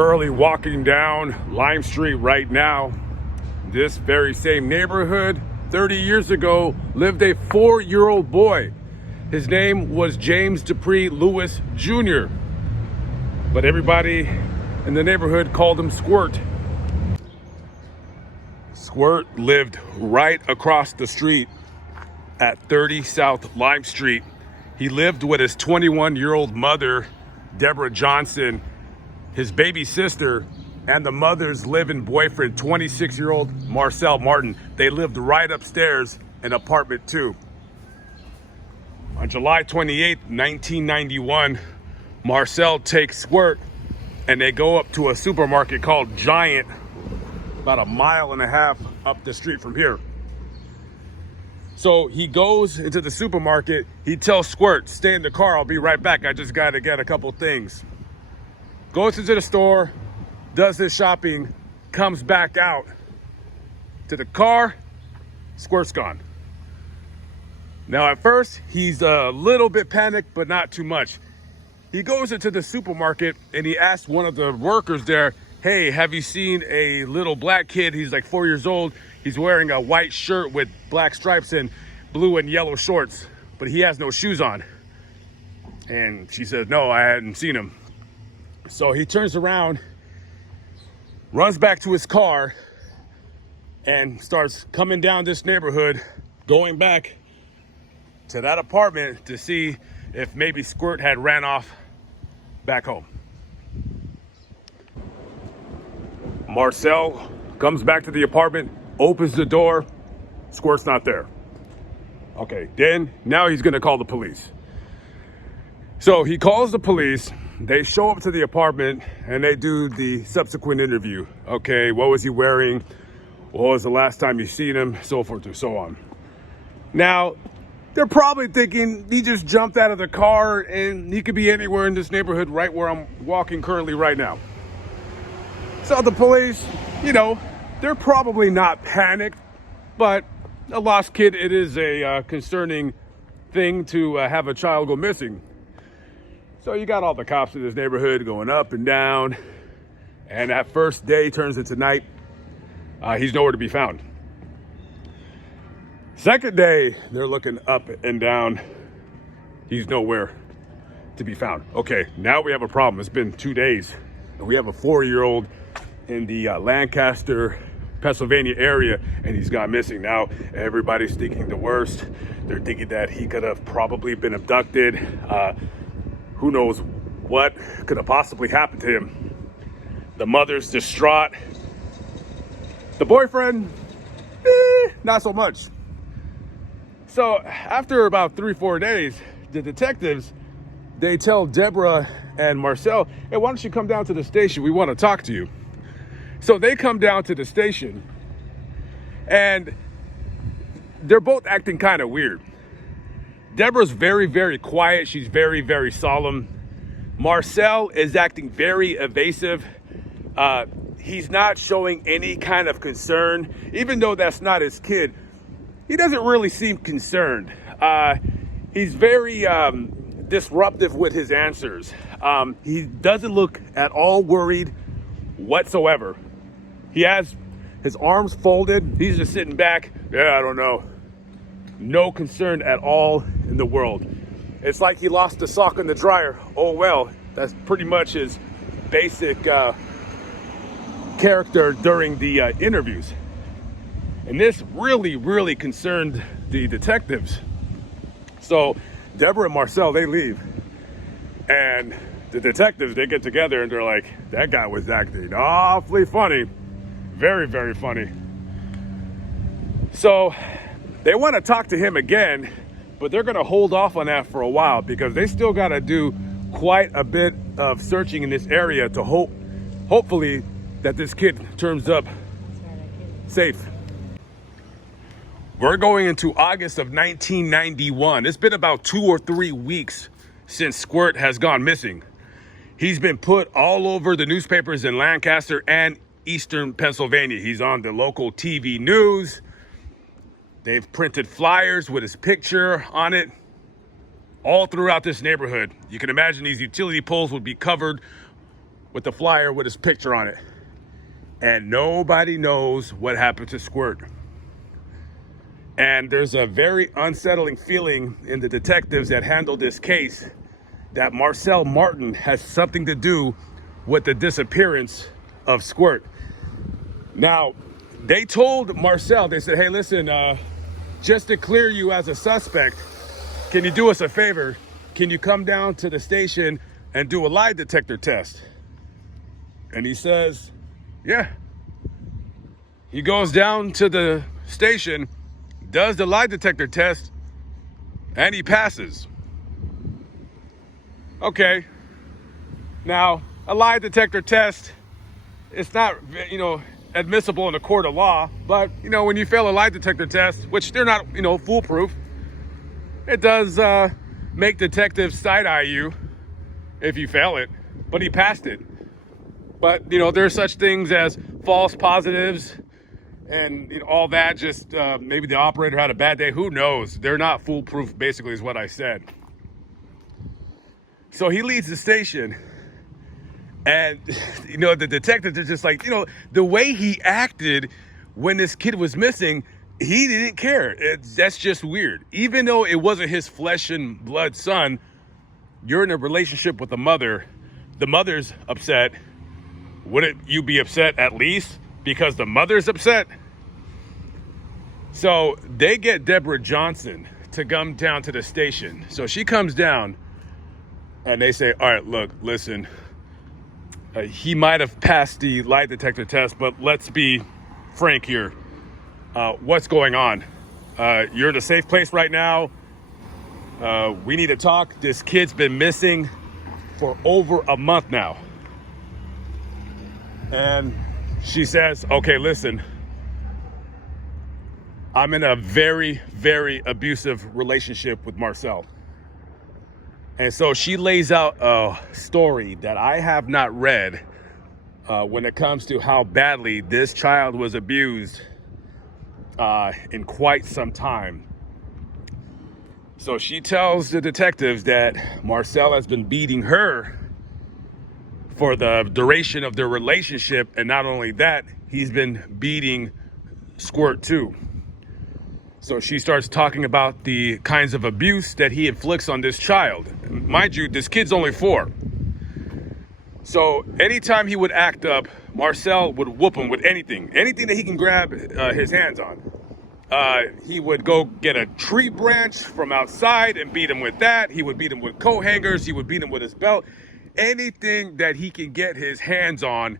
currently walking down Lime Street right now. This very same neighborhood 30 years ago lived a 4-year-old boy. His name was James Dupree Lewis Jr. But everybody in the neighborhood called him Squirt. Squirt lived right across the street at 30 South Lime Street. He lived with his 21-year-old mother, Debra Johnson, his baby sister, and the mother's live-in boyfriend, 26-year-old Marcell Martin. They lived right upstairs in apartment 2. On July 28, 1991, Marcell takes Squirt and they go up to a supermarket called Giant, about 1.5 miles up the street from here. So he goes into the supermarket. He tells Squirt, stay in the car, I'll be right back. I just gotta get a couple things. Goes into the store, does his shopping, comes back out to the car, Squirt's gone. Now at first, he's a little bit panicked, but not too much. He goes into the supermarket and he asks one of the workers there, hey, have you seen a little black kid? He's like 4 years old. He's wearing a white shirt with black stripes and blue and yellow shorts, but he has no shoes on. And she says, no, I hadn't seen him. So he turns around, runs back to his car, and starts coming down this neighborhood, going back to that apartment to see if maybe Squirt had ran off back home. Marcell comes back to the apartment, opens the door, Squirt's not there. Okay, then now he's gonna call the police. So he calls the police, they show up to the apartment and they do the subsequent interview. Okay, what was he wearing? What was the last time you seen him? So forth and so on. Now, they're probably thinking he just jumped out of the car and he could be anywhere in this neighborhood right where I'm walking currently right now. So the police, they're probably not panicked, but a lost kid, it is a concerning thing to have a child go missing. So you got all the cops in this neighborhood going up and down, and that first day turns into night. He's nowhere to be found. Second day, they're looking up and down. He's nowhere to be found. Okay, now we have a problem. It's been 2 days. And we have a 4-year-old in the Lancaster, Pennsylvania area, and he's gone missing. Now, everybody's thinking the worst. They're thinking that he could have probably been abducted. Who knows what could have possibly happened to him. The mother's distraught. The boyfriend, not so much. So after about 3-4 days, the detectives, they tell Debra and Marcell, hey, why don't you come down to the station? We want to talk to you. So they come down to the station and they're both acting kind of weird. Debra's very, very quiet. She's very, very solemn. Marcell is acting very evasive. He's not showing any kind of concern, even though that's not his kid. He doesn't really seem concerned. He's very disruptive with his answers. He doesn't look at all worried whatsoever. He has his arms folded. He's just sitting back. Yeah, I don't know. No concern at all in the world. It's like he lost a sock in the dryer. Oh, well, that's pretty much his basic character during the interviews. And this really, really concerned the detectives. So Debra and Marcell, they leave. And the detectives, they get together and they're like, that guy was acting awfully funny. Very, very funny. So they want to talk to him again, but they're going to hold off on that for a while because they still got to do quite a bit of searching in this area to hopefully that this kid turns up safe. We're going into August of 1991. It's been about 2 or 3 weeks since Squirt has gone missing. He's been put all over the newspapers in Lancaster and Eastern Pennsylvania. He's on the local TV news. They've printed flyers with his picture on it all throughout this neighborhood. You can imagine these utility poles would be covered with the flyer with his picture on it. And nobody knows what happened to Squirt. And there's a very unsettling feeling in the detectives that handled this case that Marcell Martin has something to do with the disappearance of Squirt. Now, they told Marcell, they said, hey, listen, just to clear you as a suspect, can you do us a favor? Can you come down to the station and do a lie detector test? And he says, yeah. He goes down to the station, does the lie detector test, and he passes. Okay. Now, a lie detector test, it's not, admissible in a court of law, but, when you fail a lie detector test, which they're not, foolproof, it does make detectives side-eye you if you fail it, but he passed it. But, there's such things as false positives and all that. Just maybe the operator had a bad day. Who knows? They're not foolproof, basically, is what I said. So he leaves the station. And, the detectives are just like, the way he acted when this kid was missing, he didn't care. That's just weird. Even though it wasn't his flesh and blood son, you're in a relationship with the mother. The mother's upset. Wouldn't you be upset at least because the mother's upset? So they get Debra Johnson to come down to the station. So she comes down and they say, all right, look, listen, he might have passed the lie detector test, but let's be frank here. What's going on? You're in a safe place right now. We need to talk. This kid's been missing for over a month now. And she says, okay, listen, I'm in a very, very abusive relationship with Marcell. And so she lays out a story that I have not read when it comes to how badly this child was abused in quite some time. So she tells the detectives that Marcell has been beating her for the duration of their relationship. And not only that, he's been beating Squirt too. So she starts talking about the kinds of abuse that he inflicts on this child. Mind you, this kid's only 4. So anytime he would act up, Marcell would whoop him with anything that he can grab his hands on. He would go get a tree branch from outside and beat him with that. He would beat him with coat hangers. He would beat him with his belt. Anything that he can get his hands on,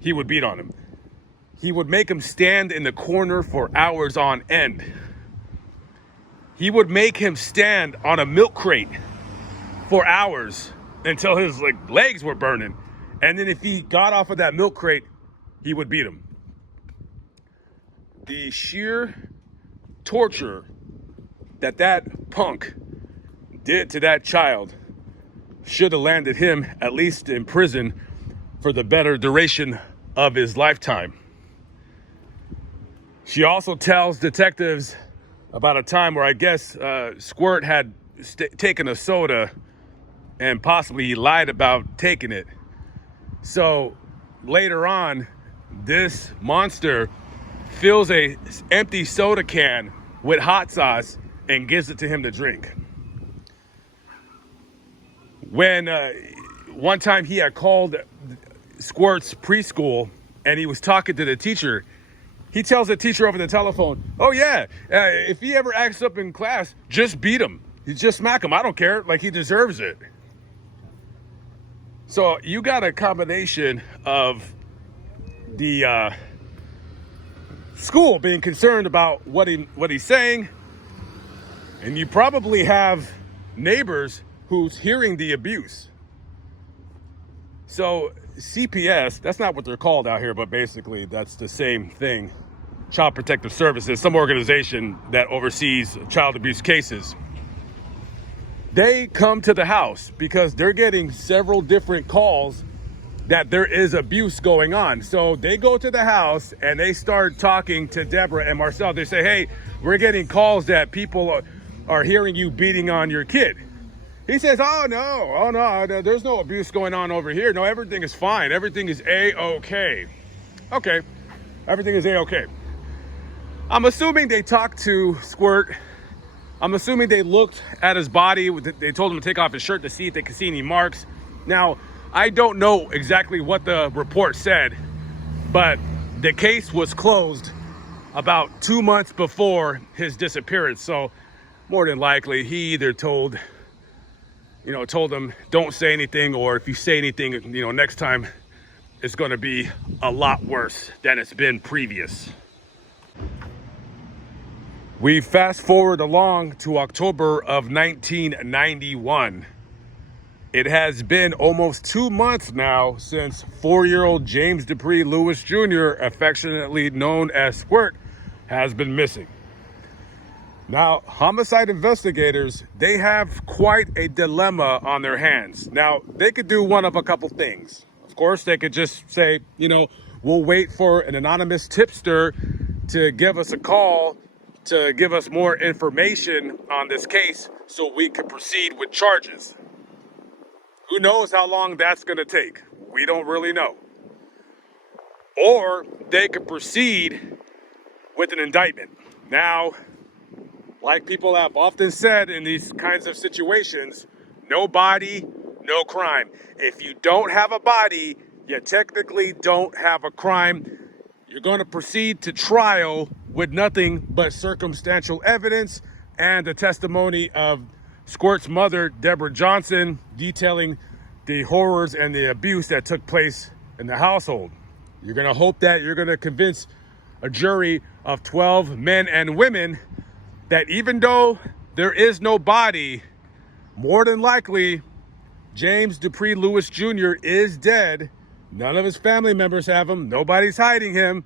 he would beat on him. He would make him stand in the corner for hours on end. He would make him stand on a milk crate for hours until his legs were burning. And then if he got off of that milk crate, he would beat him. The sheer torture that punk did to that child should have landed him at least in prison for the better duration of his lifetime. She also tells detectives about a time where I guess Squirt had taken a soda and possibly he lied about taking it. So later on, this monster fills a empty soda can with hot sauce and gives it to him to drink. When one time he had called Squirt's preschool and he was talking to the teacher, he tells the teacher over the telephone, oh yeah, if he ever acts up in class, just beat him. You just smack him. I don't care. He deserves it. So you got a combination of the school being concerned about what he's saying, and you probably have neighbors who's hearing the abuse. So CPS, that's not what they're called out here, but basically that's the same thing. Child Protective Services, some organization that oversees child abuse cases. They come to the house because they're getting several different calls that there is abuse going on. So they go to the house and they start talking to Debra and Marcell. They say, hey, we're getting calls that people are hearing you beating on your kid. He says, oh no, there's no abuse going on over here. No, everything is fine. Everything is A-okay. Okay, everything is A-okay. I'm assuming they talked to Squirt. I'm assuming they looked at his body. They told him to take off his shirt to see if they could see any marks. Now, I don't know exactly what the report said, but the case was closed about 2 months before his disappearance. So more than likely, he either told them, don't say anything, or if you say anything, next time it's going to be a lot worse than it's been previous. We fast forward along to October of 1991. It has been almost 2 months now since 4-year-old James Dupree Lewis Jr., affectionately known as Squirt, has been missing. Now, homicide investigators, they have quite a dilemma on their hands. Now, they could do one of a couple things. Of course, they could just say, we'll wait for an anonymous tipster to give us a call to give us more information on this case so we can proceed with charges. Who knows how long that's going to take? We don't really know. Or they could proceed with an indictment. Now, like people have often said in these kinds of situations, no body, no crime. If you don't have a body, you technically don't have a crime. You're going to proceed to trial with nothing but circumstantial evidence and the testimony of Squirt's mother, Debra Johnson, detailing the horrors and the abuse that took place in the household. You're going to hope that you're going to convince a jury of 12 men and women that even though there is no body, more than likely, James Dupree Lewis Jr. is dead. None of his family members have him. Nobody's hiding him.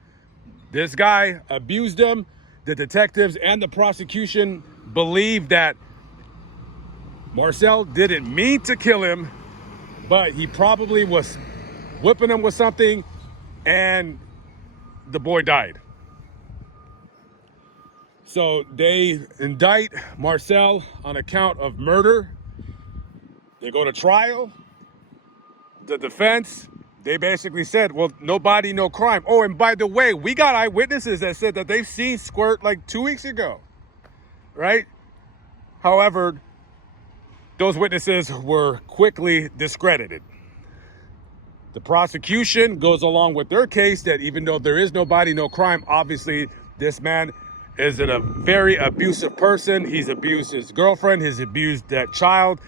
This guy abused him. The detectives and the prosecution believe that Marcell didn't mean to kill him, but he probably was whipping him with something and the boy died. So they indict Marcell on account of murder. They go to trial. The defense, they basically said, well, no body, no crime. Oh, and by the way, we got eyewitnesses that said that they've seen Squirt like 2 weeks ago, right? However, those witnesses were quickly discredited. The prosecution goes along with their case that even though there is no body, no crime, obviously this man is a very abusive person. He's abused his girlfriend, he's abused that child.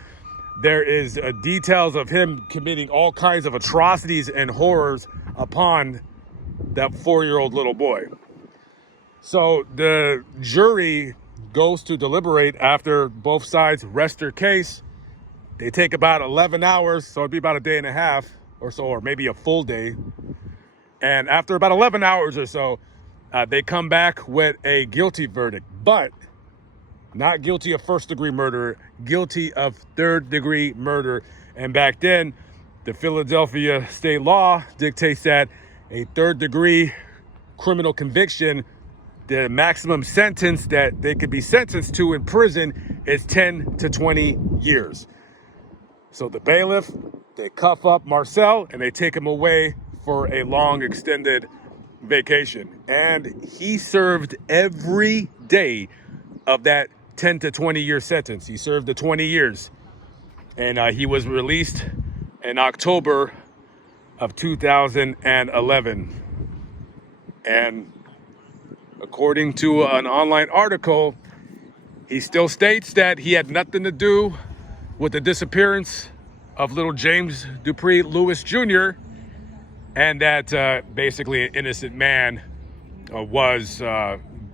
There is details of him committing all kinds of atrocities and horrors upon that 4-year-old little boy. So the jury goes to deliberate after both sides rest their case. They take about 11 hours, so it'd be about a day and a half or so, or maybe a full day. And after about 11 hours or so, they come back with a guilty verdict, but not guilty of first-degree murder, guilty of third-degree murder. And back then, the Philadelphia state law dictates that a third-degree criminal conviction, the maximum sentence that they could be sentenced to in prison is 10 to 20 years. So the bailiff, they cuff up Marcell and they take him away for a long extended vacation. And he served every day of that 10 to 20 year sentence. He served the 20 years. And he was released in October of 2011. And according to an online article, he still states that he had nothing to do with the disappearance of little James Dupree Lewis Jr. and that basically an innocent man was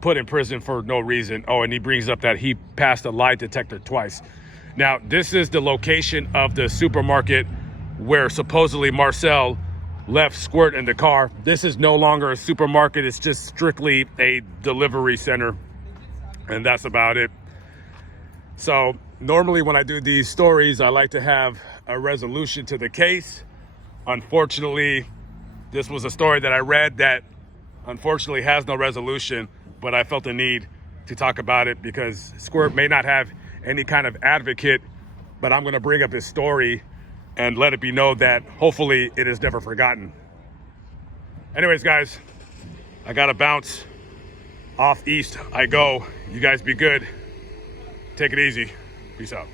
put in prison for no reason. Oh, and he brings up that he passed a lie detector twice. Now, this is the location of the supermarket where supposedly Marcell left Squirt in the car. This is no longer a supermarket. It's just strictly a delivery center. And that's about it. So normally when I do these stories, I like to have a resolution to the case. Unfortunately, this was a story that I read that unfortunately has no resolution, but I felt the need to talk about it because Squirt may not have any kind of advocate but I'm gonna bring up his story and let it be known that hopefully it is never forgotten. Anyways, guys, I gotta bounce. Off east I go. You guys be good. Take it easy. Peace out.